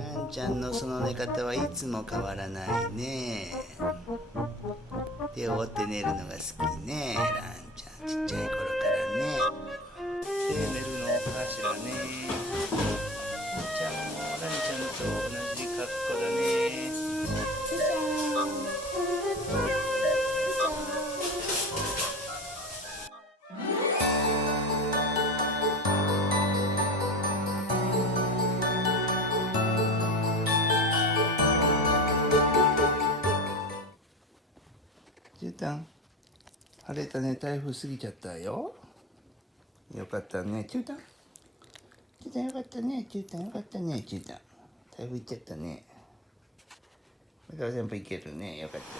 ランちゃんのその寝方はいつも変わらないね。手を折って寝るのが好きね、ランちゃん、ちっちゃい頃からね。で寝るのかしらね。ランちゃんもランちゃんと同じ格好だね。じゅうたん、晴れたね。台風過ぎちゃったよ。よかったね、じゅうたん。じゅうたんよかったね、じゅうたんよかったね、じゅうたん。台風行っちゃったね。これから全部行けるね、よかったね。